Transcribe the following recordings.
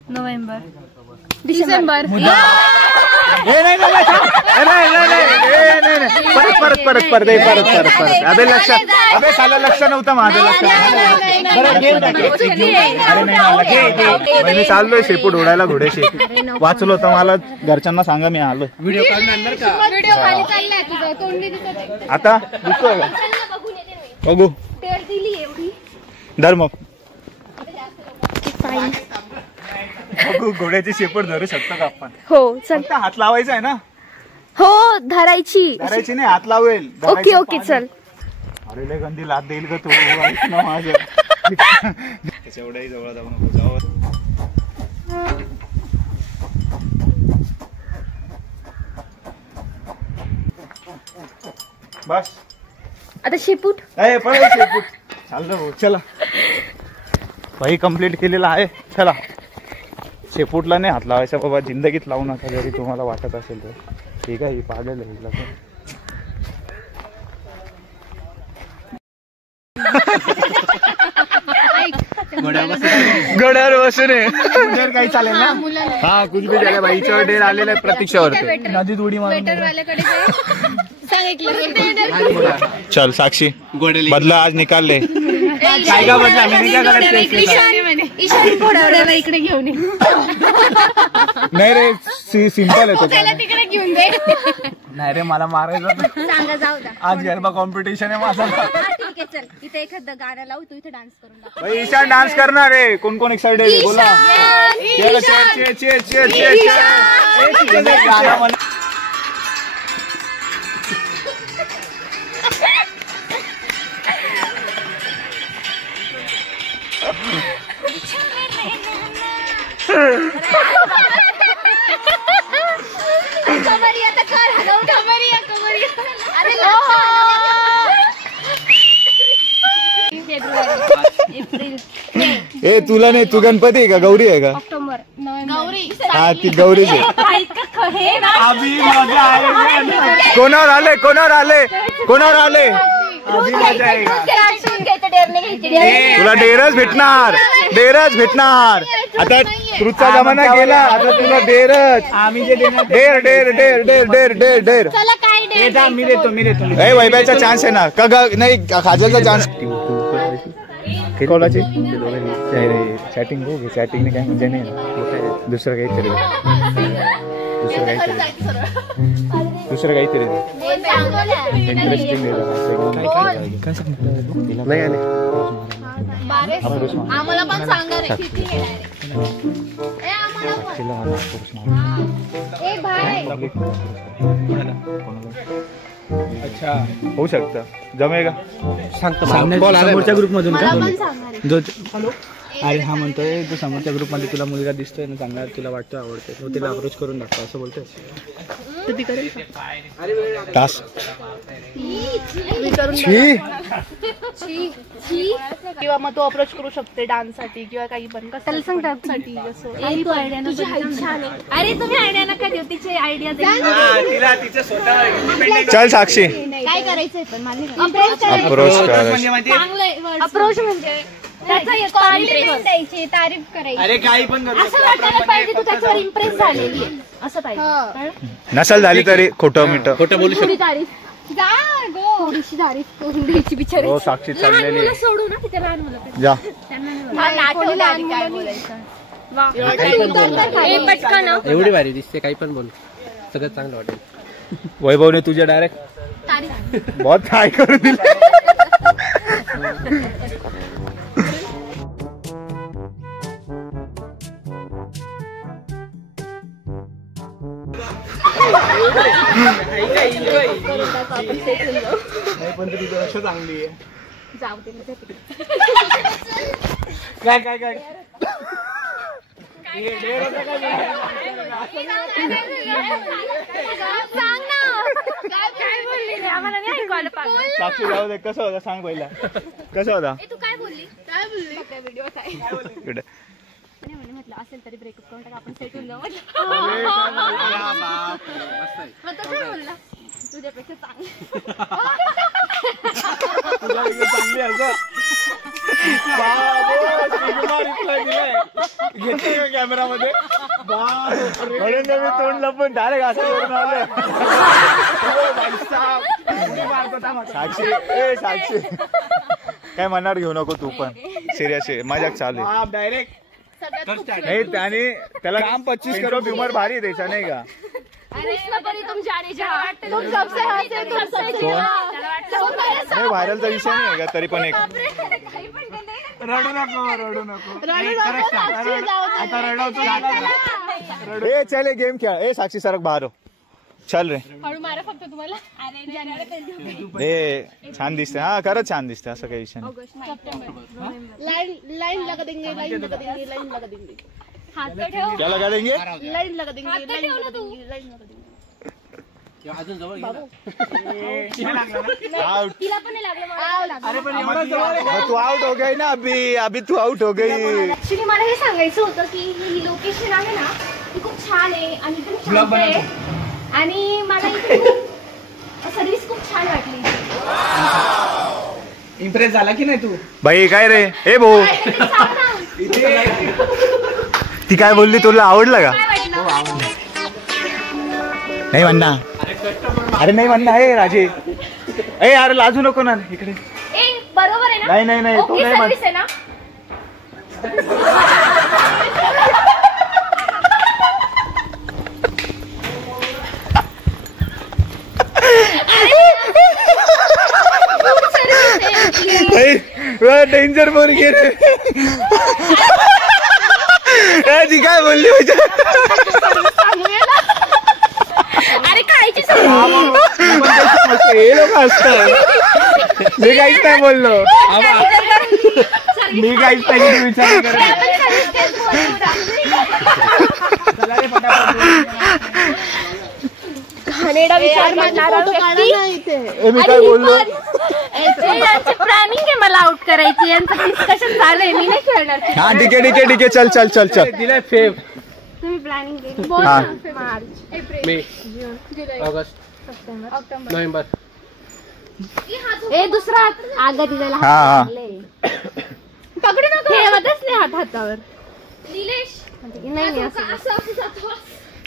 November December परत अबे लक्ष नव्हतं माझं मी चाललोय शेपूट उडायला घोड्याशी वाचलो होतं मला घरच्यांना सांगा मी आलो व्हिडिओ आता दिसतोय बघू धर मग बघू घोड्याची शेपूट धरू शकतो का आपण हो फक्त हात लावायचा आहे ना हो धरायची नाही हात लावेल ओके ओके चल अरे लय गंदी लाद देईल का तू माझ्या एवढ्याही जवळ जाऊ नको जाऊ बस आता शेपूट शेपूट चाललं भाऊ चला भाई कंप्लीट केलेला आहे चला शेपूटला नाही हात लावायचा बाबा जिंदगीत लावू नका जरी तुम्हाला वाटत असेल तर ठीक आहे पागल आहे गड्यावर बसून काही चालेल ना हा कुछ भी झालं बाईच्या डेर आलेला आहे प्रतीक्षावरती नदीत उडी मारून चल साक्षी बदला आज निकालले काय का बदला इकडे घेऊन नाही रे सिंपल आहे तिकडे घेऊन दे नाही रे मला मारायचं आज गरबा कॉम्पिटिशन आहे माझा ठीक आहे चल इथे एखादं गाणं लावू तू इथे डान्स करून भाई ईशान डान्स करणार आहे कोण कोण एक्साइटेड आहे बोला ए तुला नाही तू गणपती आहे का गौरी आहे का हा ती गौरीच आहे कोणावर आले तुला डेरच भेटणार आता तुझचा जमाना गेला आता तुला डेरच आम्ही जे डेर मी देतो वैभ्याचा चान्स आहे ना का नाही खाजाचा चान्स कोणाची चॅटिंग हो चॅटिंगने काय म्हणजे नाही दुसरं काहीतरी इंटरेस्टिंग काय सांगतो नाही आले आम्हाला पण सांगा अच्छा होऊ शकतं जमेगा समोरच्या ग्रुप मधून अरे हा म्हणतोय तू समोरच्या ग्रुप मध्ये तुला मुलगा दिसतोय ना चांगला तुला वाटतोय आवडतोय तो तिला अप्रोच करून दाखवा असं बोलतोय किंवा मग तो अप्रोच करू शकते डान्स साठी किंवा काही पण कसं सांग साठी अरे तुम्ही आयडिया नका देऊ तिची आयडिया चल साक्षी काय करायचंय पण अप्रोच म्हणजे तारीफ करायची अरे काही पण असं वाटायला पाहिजे तू त्याच्यावर इम्प्रेस झालेली आहे असं पाहिजे नसल झाली तरी खोटं बोलू शकतो तारीफ थोडीशी तारीफ करून द्यायची बिचारी हो साक्षी चाललेली सोडू ना तिथे लहान मुलं जा एवढी भारी दिसते काही पण बोल सगळं चांगलं वाटेल वैभवने तुझ्या डायरेक्ट बहुत काय करू दिलं पण तुझी लक्ष चांगली आहे जाऊ दे काय सांग ना काय बोलली आम्हाला नाही ऐकू आलं पागल. साक्षी जाऊ दे. कसं होता सांग पहिला. कसं होता तू काय बोलली व्हिडिओ काय कुठे म्हटलं असेल तरी ब्रेकअप करून टाका आपण सेट होऊन जाऊ मग तो काय बोलला तुझ्यापेक्षा चांगली असं कॅमेरामध्ये म्हणून मी तोंड लपून डायरेक्ट असं करून आलं. साक्षी ए साक्षी काय मनावर घेऊ नको तू पण. सिरियस आहे मजाक चालू आहे डायरेक्ट नाही. त्याने त्याला काम 25 करोड बिमर भारी द्यायचा नाही का. नाही व्हायरलचा विषय नाही का तरी पण एक रडू नको आता रडवतो. ए चल गेम खेळ. ए साक्षी सरक बाहेर हो. चल रे फक्त तुम्हाला ए छान दिसते. हा खरंच छान दिसते. असं काही विषय नाही. लाइन लगा देंगे लाइन लगा देंगे लाइन लगा देंगे हात तर ठेव क्या लगा देंगे लाइन लगा देंगे लाइन लगा देंगे लाइन लगा देंगे आउट. तिला पण नाही लागलं मला तू आउट हो गई ना. अभी तू आउट हो गई. ऍक्च्युली मला हे सांगायचं होतं की ही लोकेशन आहे ना ती खूप छान आहे आणि एकदम शांत आहे आणि मला इथे सर्विस खूप छान वाटली. इम्प्रेस झाला की नाही तू. बाई काय रे. ए भाऊ ती काय बोलली तुला आवडलं का. नाही म्हणणार. अरे नाही म्हणणार. ए राजे ए अरे लाजू नको ना इकडे. ए बरोबर आहे ना. नाही नाही तू नाही सर्विस आहे ना. डेंजर बोल गे रे. ती काय बोलली अरे काळीची हे लोक असतात. मी काहीच नाही बोललो. मी काहीच नाही विचार घाणेरडा विचार मांडणारा व्यक्ती. मी काय बोललो. यांची प्लॅनिंग आहे मला आउट करायची. यांचं डिस्कशन झालंय. मी नाही खेळणार. हा ठीक आहे चल दिलाय फेब तुम्ही प्लॅनिंग केली. हा. मार्च एप्रिल मे जून जुलै ऑगस्ट ऑक्टोबर नोव्हेंबर. ए दुसरा आगा दिलेला हा. पकडू नको. ठेवतच नाही हात हातावर. निलेश नाही असं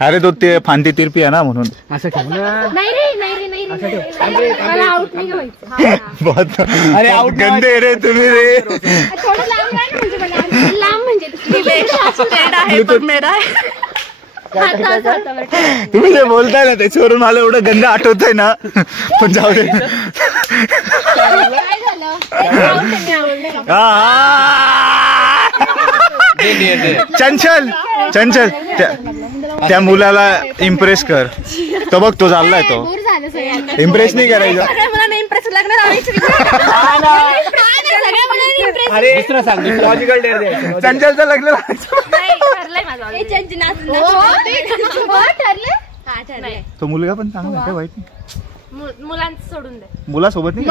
अरे तो ते फांदी तिरपी आहे ना म्हणून. असं ठेव ना. नाही रे मला आउट नाही व्हायचं. अरे आउट गंदे रे तुम्ही रे. थोडं लांब राहा म्हणजे मला लांब म्हणजे तुम्ही जे बोलताय ना त्याच्यावरून मला एवढं गंद आठवतंय ना. पण जाऊ दे. काय झालं. चंचल त्या मुलाला इम्प्रेस कर. तो बघ तो चाललाय तो. बोर झालं सगळ्यांना. इम्प्रेस नाही करायचं. मला नाही इम्प्रेस लग्न लावायचं. अरे दुसरं सांग. लॉजिकल डेअर द्यायचं. चंचलचं लग्न लावायचं. ठरलंय माझं. तो मुलगा पण चांगला काय वाईट नाही. मुलांचं सोडून दे. मुलासोबत नाही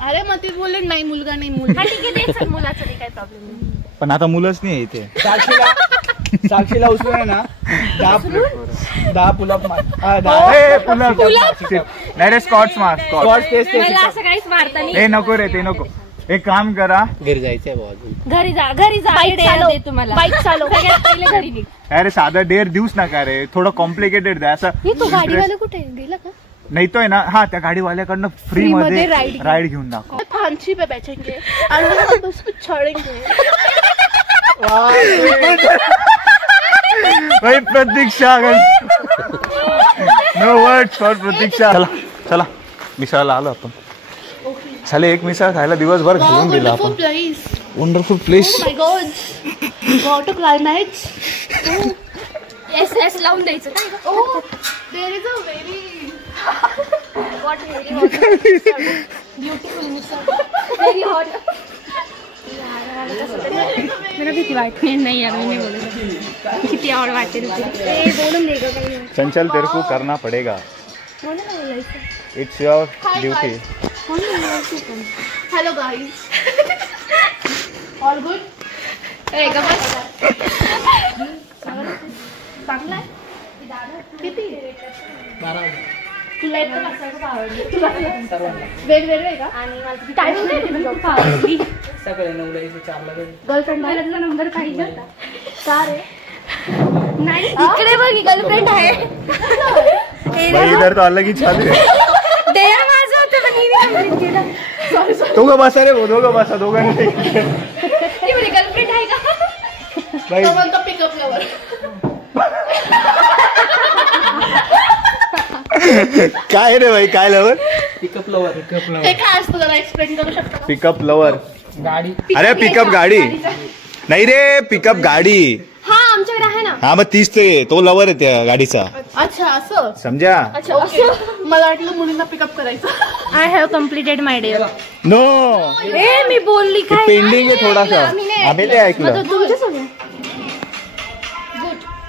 अरे मग ते बोलले नाही मुलगा नाही मुलगा. मुलाचं काही प्रॉब्लेम नाही. पण आता मुलंच नाही इथे. साक्षीला उचलून आहे ना 10 पुलअप मार. नाही रे स्कॉट्स मार. मला असं काहीच मारता नाही. हे नको रे ते नको. एक काम करा. घरी जायचंय. घरी जा बाईक तुम्हाला. बाईक चालव. पहिले घरी निघ. अरे साधा डेअर देऊच नका रे. थोडं कॉम्प्लिकेटेड द्या असं. तो गाडीवाला कुठे गेला का. नाही तो आहे ना. हा त्या गाडीवाल्याकडनं फ्री मध्ये राईड घेऊन दाखव. फांसी पे बैठेंगे और उसको छोड़ेंगे. भाई प्रतीक्षा. नो वर्ड्स फॉर प्रतीक्षा. चला मिसळला आलो आपण. साले एक मिसळ खायला दिवसभर घेऊन दिला आपण. Wonderful place. My god water climax. एस लावून द्यायचं काय. There is a very what very beautiful very hot. मला भीती वाटते. नाही यार मी नाही बोलत. किती आवड वाटते ते बोलून दे ग काही. चंचल तेरे को करना पड़ेगा. It's your duty. Hello guys. All good. चांगला किती तुला एकदम असं आवडलं. वेगवेगळे का? आणि मला टायमिंग खूप आवडली. सकाळी 9ला यायचं 4ला घरी. गर्लफ्रेंड मला तुझा नंबर पाहिजे होता. का रे? नाही इकडे बघ गर्लफ्रेंड आहे. भाई इधर तो अलग ही चालू है. ते माझं होतं पण हिने कंप्लीट केलं. दोघं बसा रे भाऊ, दोघं बसा. दोघांनी गर्लफ्रेंड आहे का? भाई पिकअप लवर. काय रे भाई, काय लवर? Pickup lover. हे काय असतं जरा एक्सप्लेन करू शकता का? Pickup lover. गाडी. अरे पिकअप गाडी नाही रे, पिकअप गाडी. हा आमच्याकडे आहे ना. हा मग तीच ते तो लवर आहे त्या गाडीचा. अच्छा असं. समजा. अच्छा ओके. मला वाटलं मुलींना पिकअप करायचं. I have completed my day. No ए मी बोलली काय? पेंडिंग आहे थोडासा. आम्ही ते ऐकलं.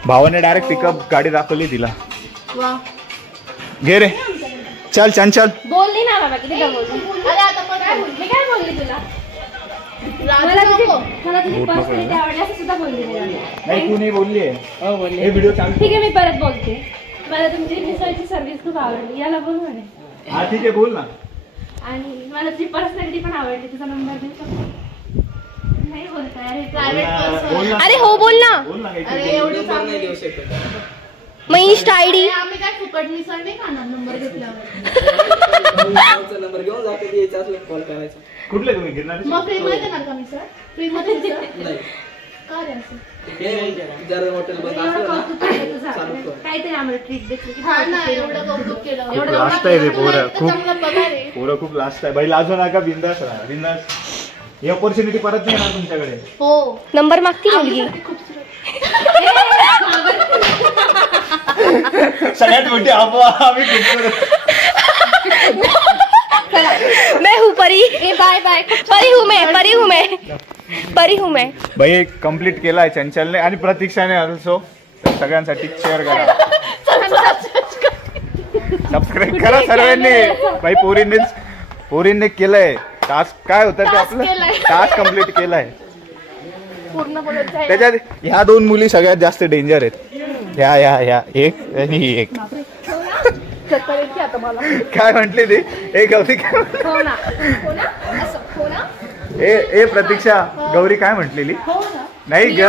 भावाने डायरेक्ट पिकअप गाडी दाखवली तिला. वा. घे रे चल चंचल. बोलली ना बाबा किती बोलली. अरे आता पण काय मी काय बोलली तुला? मला तुझी पर्सनॅलिटी आवडली असं सुद्धा बोलली नाही. नाही तू नाही बोलली आहे. हो बोलले. हे व्हिडिओ चालू. ठीक आहे मी परत बोलते. मला तुमची मिसळची सर्व्हिस खूप आवडली. याला बोल म्हणे. हा ठीक आहे बोल ना. आणि मला तुझी पर्सनॅलिटी पण आवडली. तुझा नंबर देऊ शकतो? नाही बोलताय. अरे प्रायव्हेट पर्सन. बोल ना. अरे हो बोल ना. बोल ना काहीतरी. अरे एवढी नाही चांगली. देऊ शकत. मग इंस्टा आयडी. आम्ही काय फुकट मिसळ नाही खाणार नंबर घेतल्यावर. नंबर घेऊन जाते ते याचा असून कॉल करायचा. कुठले तुम्ही गिरणार? मग फ्री मध्ये देणार का मिसळ? फ्री मध्ये मिसळ? नाही. का रे असं? जर हॉटेल बंद एवढं असलं कौतुक ना केलं तुझं. चालू कर. काहीतरी आम्हाला ट्रीट देते. हा ना एवढं कौतुक केलं. खूप लास्ट आहे रे पोरं. खूप चांगला पगार आहे. पोरं खूप लास्ट आहे. भाई लाजू नका. बिंदास राहा. बिंदास. ही ऑपॉर्च्युनिटी परत नाही येणार तुमच्याकडे. हो. नंबर मागती मुलगी. सगळ्यात मोठी अफवा आम्ही खूप. मैं हूँ परी. Bye bye. परी हूँ मैं. परी हूँ मैं. परी हूँ मैं. भाई कंप्लीट केलाय चंचलने आणि प्रतीक्षाने ऑल्सो. सगळ्यांसाठी शेअर करा. सबस्क्राईब करा सर्वांनी. भाई पोरींनी केलंय. टास्क काय होतं ते आपलं टास्क कंप्लीट केलाय. पूर्ण बोलत जाईल. त्याच्यात ह्या दोन मुली सगळ्यात जास्त डेंजर आहेत. ह्या एक आणि ही एक. चक्कर येते आता मला. काय म्हटली ती? ए गौरी काय म्हटली? हो ना. हो ना. असं हो ना. ए प्रतीक्षा गौरी काय म्हटलेली? हो ना. नाही ग.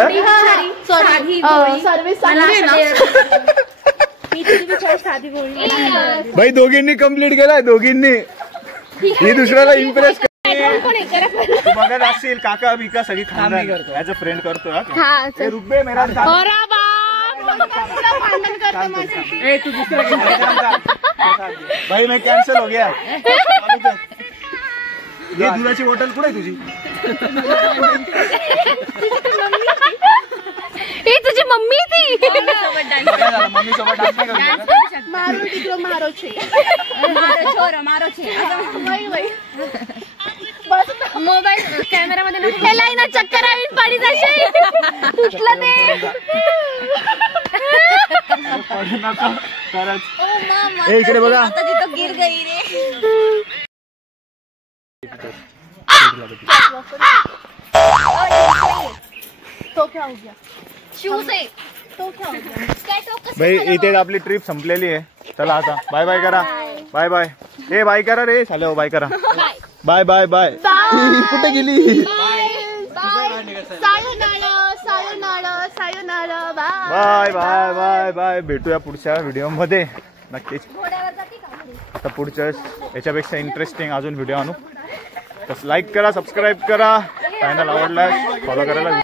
साधी बोली. सर्विस मला चांगली आहे ना. मी तुझी विचार साधी बोलली. भाई दोघींनी कंप्लीट केलाय. दोघींनी. ही दुसऱ्याला इम्प्रेस तू बघत असशील. काका बिका सगळी खानदान ऍज अ फ्रेंड करतो. हा ए, रुबे मेरा ए तू दुसरा भाई मैं कैंसिल हो गया. ये दुधाची बॉटल कुठे आहे तुझी? ही तुझी मम्मी ती. मम्मी सोबत डान्स नाही करणार. मारो तिकडं मारो छे. मोबाईल कॅमेरा मध्ये ह्याला ना चक्कर आली पाणी जाशी. तुटलं ते. ए इकडे बघा. गिर गई रे. तो क्या हो गया? शूज आहे. तो क्या हो गया? भाई इथे आपली ट्रिप संपलेली आहे. चला आता बाय बाय करा. Bye bye. ए बाय करा रे. चालेल बाय करा. Bye bye bye. कुठे गेली? Bye bye bye bye. भेटूया पुढच्या व्हिडिओ मध्ये नक्कीच. आता पुढच्या याच्यापेक्षा इंटरेस्टिंग अजून व्हिडिओ आणू. तर लाईक करा, सबस्क्राईब करा. चॅनल आवडल्यास फॉलो करायला